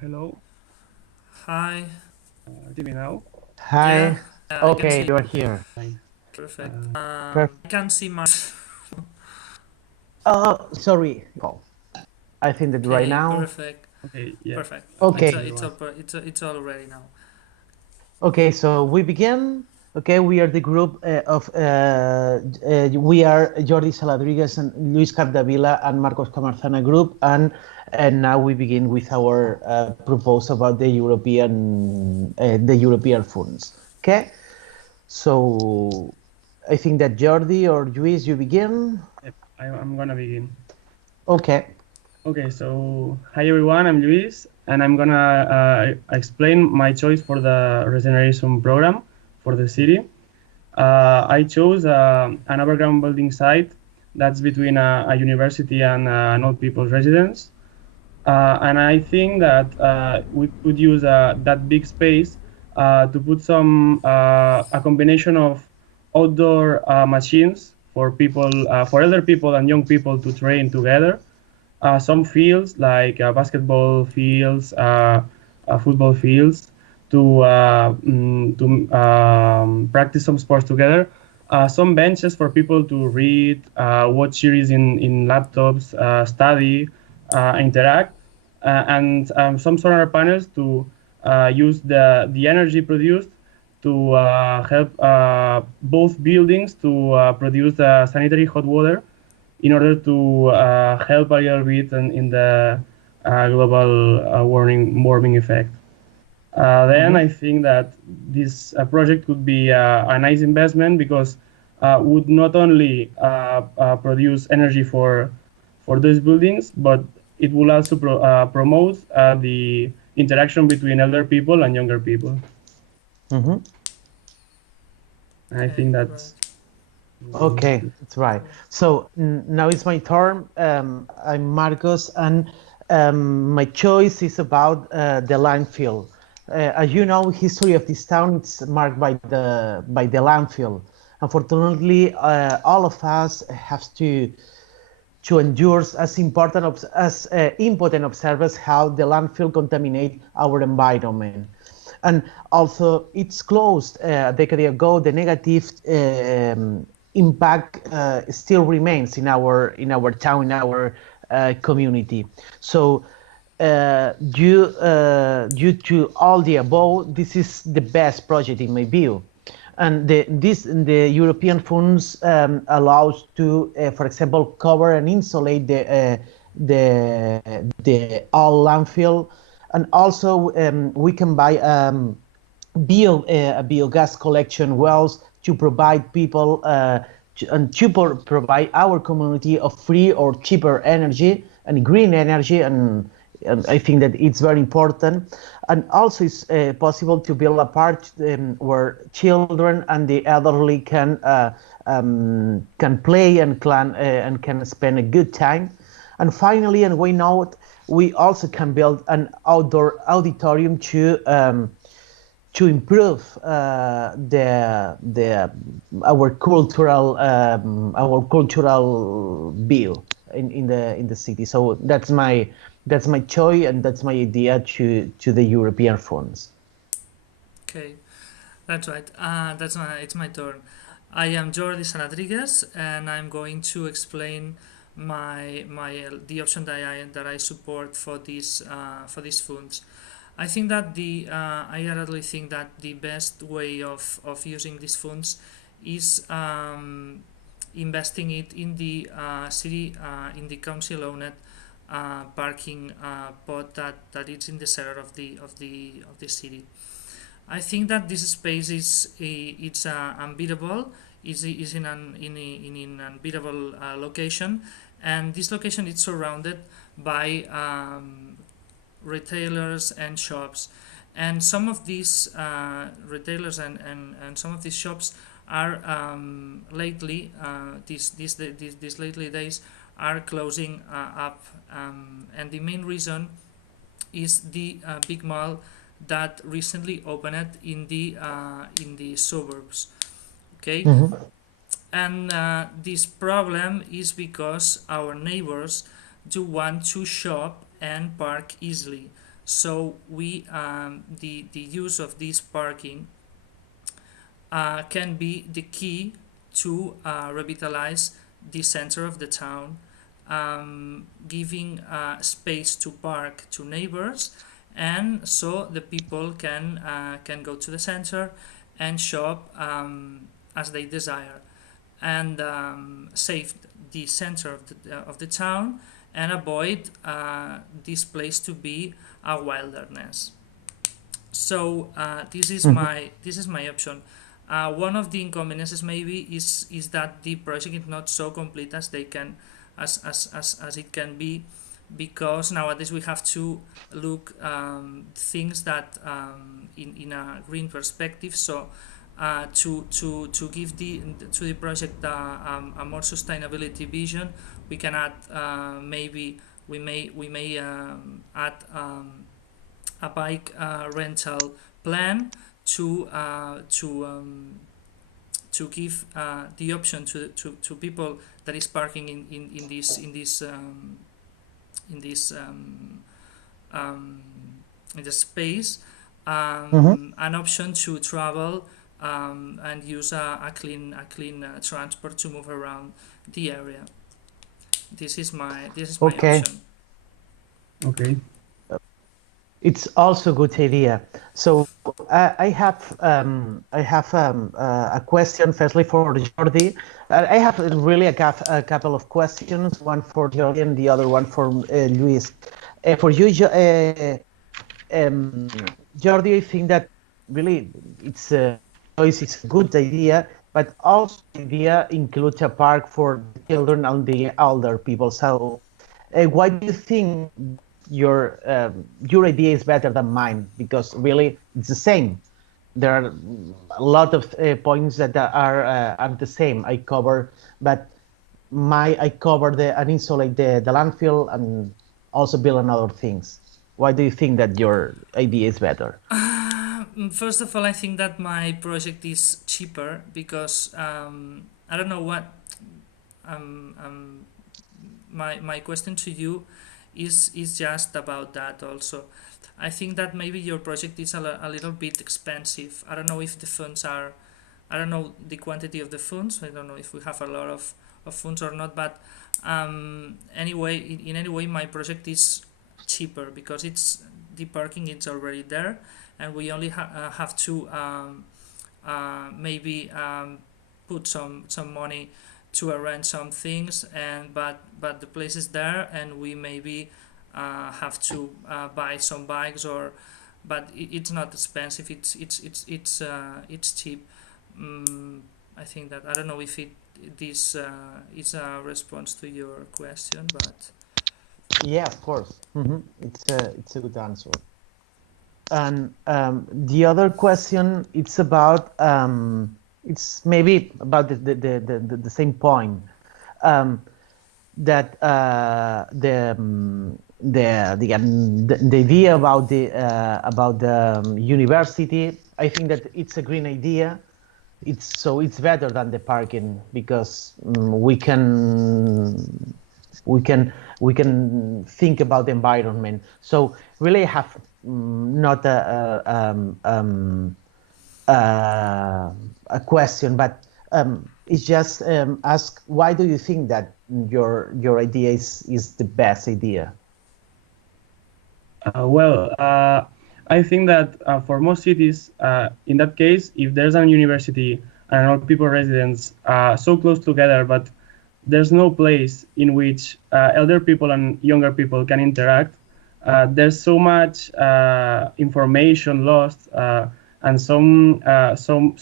Hello. Hi. See me now? Yeah, Hi. I can Okay, see. you're Okay, here. fine. Perfect. Perfect. I can see my. Sorry. Oh, I think that right Okay, now. perfect, Okay, yeah. perfect. Thanks Okay. It's everyone. all it's all ready now. Okay, so we begin. Okay, we are the group we are Jordi Saladriguez and Luis Capdevila and Marcos Camarzana group, and now we begin with our proposal about the European funds. Okay, so I think that Jordi or Luis, you begin. Yep, I'm gonna begin. Okay. Okay, so hi everyone, I'm Luis, and I'm gonna explain my choice for the regeneration program for the city. I chose an overground building site that's between a university and an old people's residence. And I think that we could use that big space to put a combination of outdoor machines for people, for elder people and young people to train together. Some fields like basketball fields, football fields, to practice some sports together. Some benches for people to read, watch series in laptops, study, interact, and some solar panels to use the energy produced to help both buildings to produce the sanitary hot water in order to help a little bit in the global warming effect. Then Mm-hmm. I think that this project could be a nice investment because would not only produce energy for those buildings, but it will also promote the interaction between elder people and younger people. Mm-hmm. And I think Okay, that's great. Okay, that's right. Cool. So now it's my turn. I'm Marcos, and my choice is about the landfill. As you know, history of this town it's marked by the landfill. Unfortunately, all of us have to endure as important observers how the landfill contaminate our environment. And also, it's closed a decade ago. The negative impact still remains in our town, in our community. So, due to all the above, this is the best project in my view. And the European funds allows to, for example, cover and insulate the all landfill, and also we can buy biogas collection wells to provide people and provide our community of free or cheaper energy and green energy, and I think that it's very important. And also it's possible to build a park where children and the elderly can play and can spend a good time. And finally, and why not, we also can build an outdoor auditorium to improve the our cultural view in the city. So that's my choice, and that's my idea to the European funds. Okay, that's right. It's my turn. I am Jordi Saladriguez, and I'm going to explain the option that I support for these funds. I think that I really think that the best way of using these funds is investing it in the city, in the council owned parking pot that is in the center of the city. I think that this space it's unbeatable. Is in an unbeatable location, and this location is surrounded by retailers and shops, and some of these retailers and some of these shops are lately these lately days are closing up, and the main reason is the big mall that recently opened in the suburbs. Okay, Mm-hmm. and this problem is because our neighbors do want to shop and park easily. So we the use of this parking can be the key to revitalize the center of the town, giving space to park to neighbors, and so the people can go to the center and shop as they desire, and save the center of the town and avoid this place to be a wilderness. So this is my option. One of the inconveniences maybe is that the project is not so complete as they can as it can be, because nowadays we have to look things that in a green perspective. So to give the project a more sustainability vision, we can add maybe we may add a bike rental plan to give the option to people that is parking in the space, an option to travel and use a clean transport to move around the area. This is my Okay. option. Okay. It's also a good idea. So I have a question firstly for Jordi. I have really a couple of questions, one for Jordi and the other one for Luis. For you, Jordi, I think that really it's a choice, it's a good idea, but also the idea includes a park for the children and the older people. So why do you think your idea is better than mine? Because really it's the same. There are a lot of points that are the same. I cover, but I cover and insulate the landfill and also build on other things. Why do you think that your idea is better? First of all, I think that my project is cheaper because I don't know what my question to you is just about that also. I think that maybe your project is a little bit expensive. I don't know if the funds are, I don't know the quantity of the funds. I don't know if we have a lot of funds or not. But anyway, in any way, my project is cheaper because it's the parking is already there, and we only have to maybe put some money to arrange some things, and but the place is there, and we maybe have to buy some bikes, or but it's not expensive. It's cheap. I think that I don't know if this is a response to your question, but Yeah, of course. It's a good answer. And the other question, it's maybe about the same point, that the idea about the university. I think that it's a green idea. It's better than the parking because we can think about the environment. So really have not a question, but it's just ask, why do you think that your idea is the best idea? I think that for most cities, in that case, if there's a university and all people residents so close together, but there's no place in which elder people and younger people can interact, there's so much information lost, and so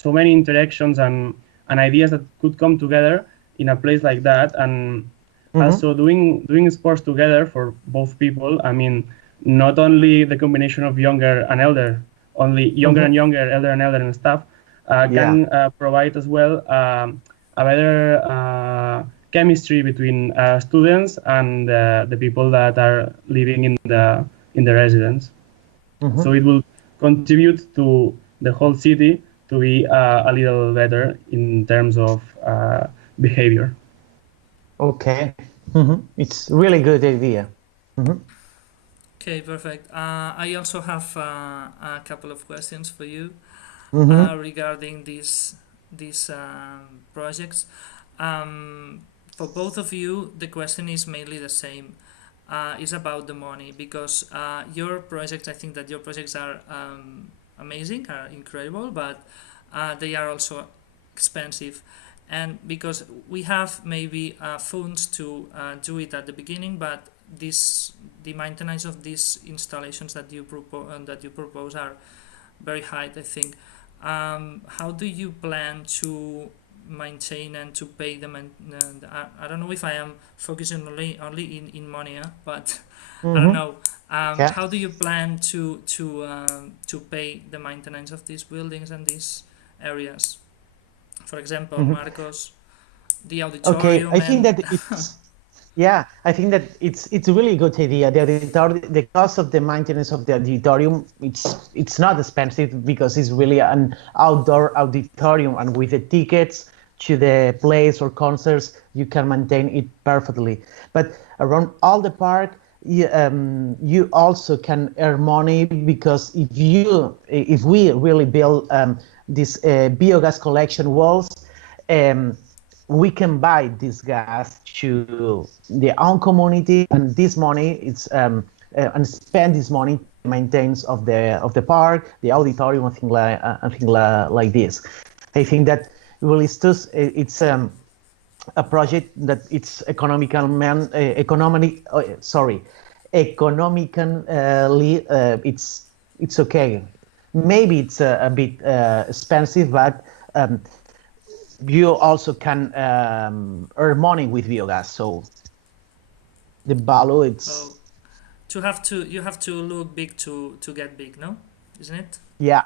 many interactions and ideas that could come together in a place like that. And also doing sports together for both people. I mean, not only the combination of younger and elder, only younger and younger, elder and stuff, can provide as well a better chemistry between students and the people that are living in the residence. So it will contribute to the whole city to be a little better in terms of behavior. Okay, it's really good idea. Okay, perfect. I also have a couple of questions for you Mm-hmm. regarding these projects. Um, for both of you, the question is mainly the same. It's about the money because your projects, I think that your projects are amazing, are incredible, but they are also expensive. And because we have maybe funds to do it at the beginning, but this the maintenance of these installations that you propose are very high, I think. How do you plan to maintain and to pay them? And I don't know if I am focusing only in money, but I don't Mm-hmm. know. Yeah. How do you plan to pay the maintenance of these buildings and these areas? For example, Mm-hmm. Marcos, the Okay, auditorium I think and that yeah, I think that it's a really good idea. The cost of the maintenance of the auditorium, it's not expensive because it's really an outdoor auditorium, and with the tickets to the plays or concerts, you can maintain it perfectly. But around all the park, you also can earn money because if we really build these biogas collection walls, um, we can buy this gas to the own community, and this money is and spend this money to maintenance of the park, the auditorium, and things like this. I think that really it's a project that it's economically it's okay. Maybe it's a bit expensive, but you also can earn money with biogas. So the value oh, it's you have to look big to get big, no? Isn't it? yeah,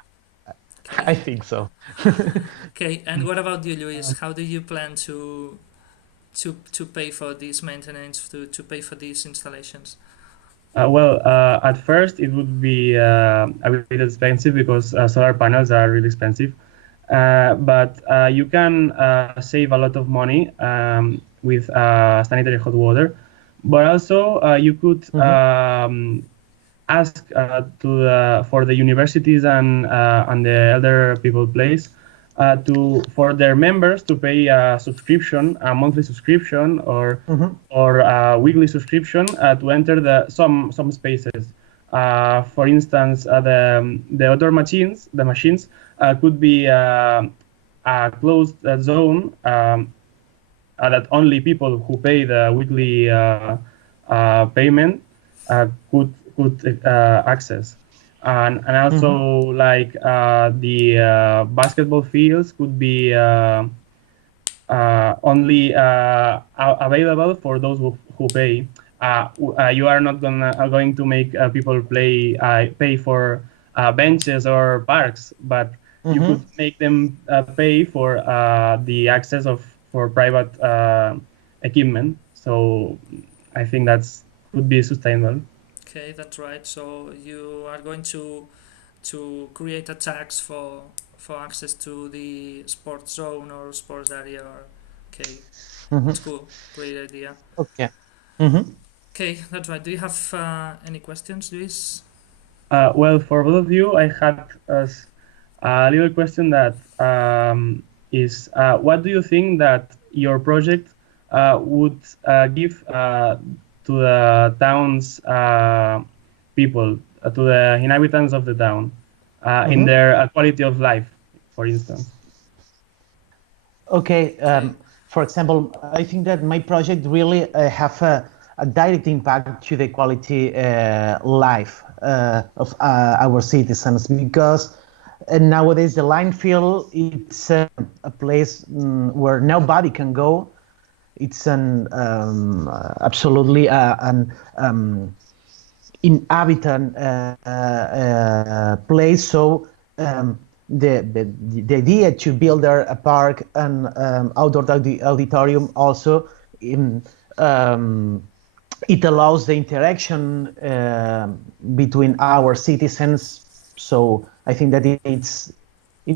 I Okay. think so. Okay, and what about you, Luis? How do you plan to pay for this maintenance, to pay for these installations? At first it would be a bit expensive because solar panels are really expensive. But you can save a lot of money with sanitary hot water. But also you could Hmm. ask for the universities and the elder people place to for their members to pay a subscription, a monthly subscription Hmm. or a weekly subscription to enter some spaces. For instance, the outdoor machines, the machines could be a closed zone that only people who pay the weekly payment could access, and also Hmm. like the basketball fields could be only available for those who pay. You are not going to make people pay for benches or parks, but you Hmm. could make them pay for the access of for private equipment. So I think that's could be sustainable. Okay, that's right. So you are going to create a tax for access to the sports zone or sports area. Or, okay, Hmm. that's cool. Great idea. Okay. Hmm. Okay, that's right. Do you have any questions, Luis? For both of you, I had a little question that is what do you think that your project would give to the town's people, to the inhabitants of the town, in Hmm. their quality of life, for instance? Okay. Okay. For example, I think that my project really have a direct impact to the quality life of our citizens because nowadays the landfill it's a place where nobody can go. It's an absolutely an inhabitant place. So the idea to build there a park and outdoor auditorium also in it allows the interaction between our citizens. So I think that it's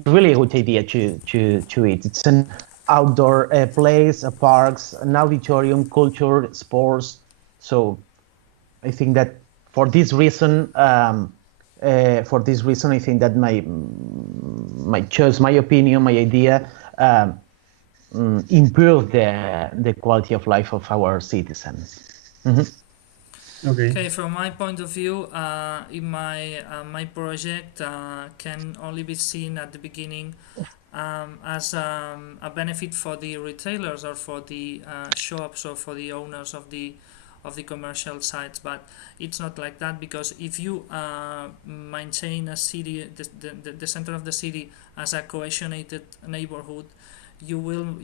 really a good idea to it. It's an outdoor place, a parks, an auditorium, culture, sports. So I think that for this reason, I think that my choice, my opinion, my idea improve the quality of life of our citizens. Okay. Okay, from my point of view, in my project can only be seen at the beginning as a benefit for the retailers or for the shops or for the owners of the commercial sites, but it's not like that, because if you maintain a city, the center of the city as a cohesionated neighborhood, you will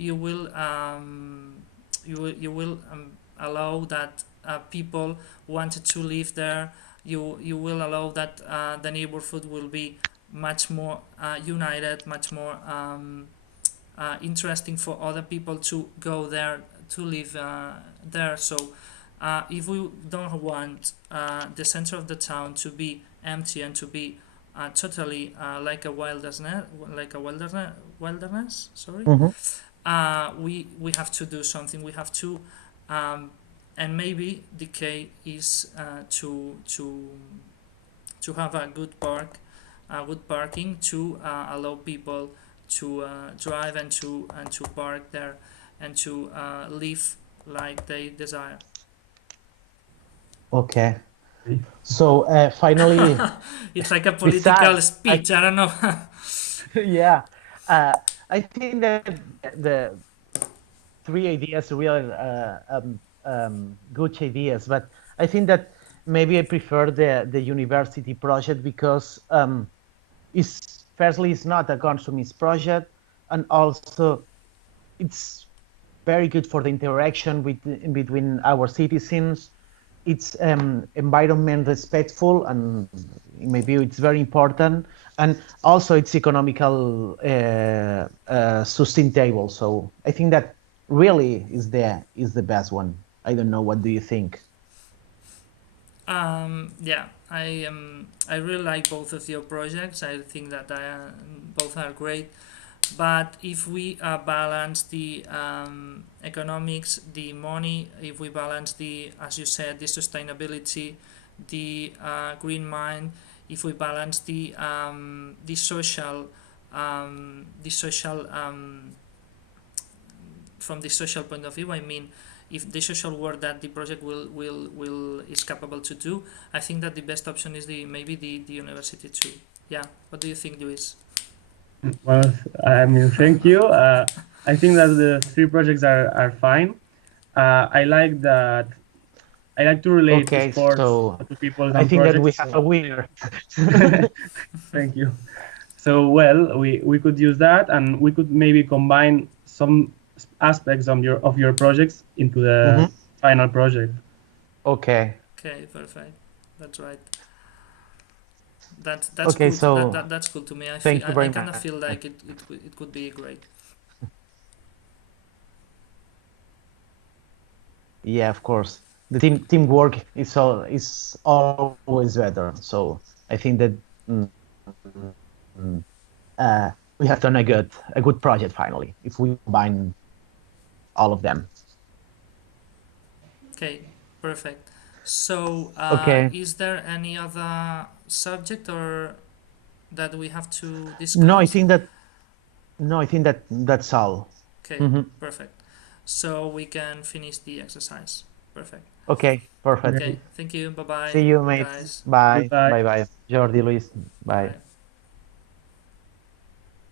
allow that people wanted to live there. You will allow that the neighborhood will be much more united, much more interesting for other people to go there to live there. So if we don't want the center of the town to be empty and to be totally like a wilderness, sorry, we have to do something. We have to and maybe the key is to have a good parking to allow people to drive and to park there and to live like they desire. Okay. So finally, It's like a political besides, speech. I don't know. yeah, I think that the three ideas really good ideas, but I think that maybe I prefer the university project because it's firstly it's not a consumist project, and also it's very good for the interaction between our citizens. It's environment respectful, and in my view, it's very important. And also, it's economical sustainable. So I think that really is the best one. I don't know. What do you think? Yeah, I really like both of your projects. I think that both are great. But if we balance the economics, the money, if we balance the, as you said, the sustainability, the green mind, if we balance the social from the social point of view, I mean, if the social work that the project will is capable to do, I think that the best option is maybe the university too. Yeah, what do you think, Luis? Well, I mean, thank you. I think that the three projects are fine. I like that. I like to relate Okay, sports so to people I and think that we projects. have a So winner. thank you. So well, we could use that, and we could maybe combine some aspects of your projects into the Mhm. final project. Okay. Okay, perfect. That's right. That's Okay, cool. so That's cool to me. I feel thank you I very kind of much. feel like it could be great. Yeah, of course. The teamwork is always better. So I think that mm, mm, we have done a good project finally if we combine all of them. Okay, perfect. So, Okay. is there any other subject or that we have to No, I discuss? think that no, I think that that's all. Okay, Hmm. perfect. So we can finish the exercise. Perfect. Okay, perfect. Okay, Okay. thank you. Bye bye, See you, mates. guys. Bye. Goodbye. Bye bye. Jordi, Luis. Bye. Bye.